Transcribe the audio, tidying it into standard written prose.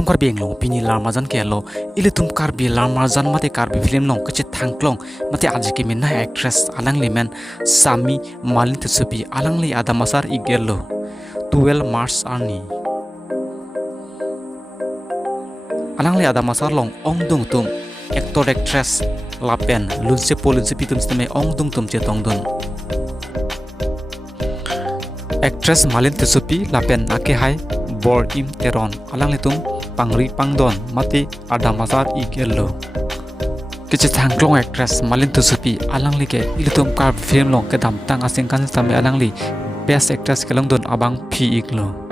Arum Karbi Englong Pini Larmazan Kelo Ilitum Karbi Larmazan Mate Karbi Film Long Kecit Tangklong Mate Aji Kimina Actress Alang Liman Sami Malin Tissopi Alang Li Adamasar Igelo 12 Mars Arni Alang Li Adamasar Long Ong Dung Tum Actor Actress Lapen Lunse Polunse Pitum Steme Ong Dung Tum Chetong Dun Actress Malin Tissopi Lapen Ake Hai Borim Teron Alang Litum Pangri Pangdon Mati Adamasar Igelo Kecit Tangklong Actress Malin Tissopi Alang Like Ilitum Karbi Film Long Kedam Tang Asingkan Stame Alang Li Best Actress Kelong Don Abang Pi Iglo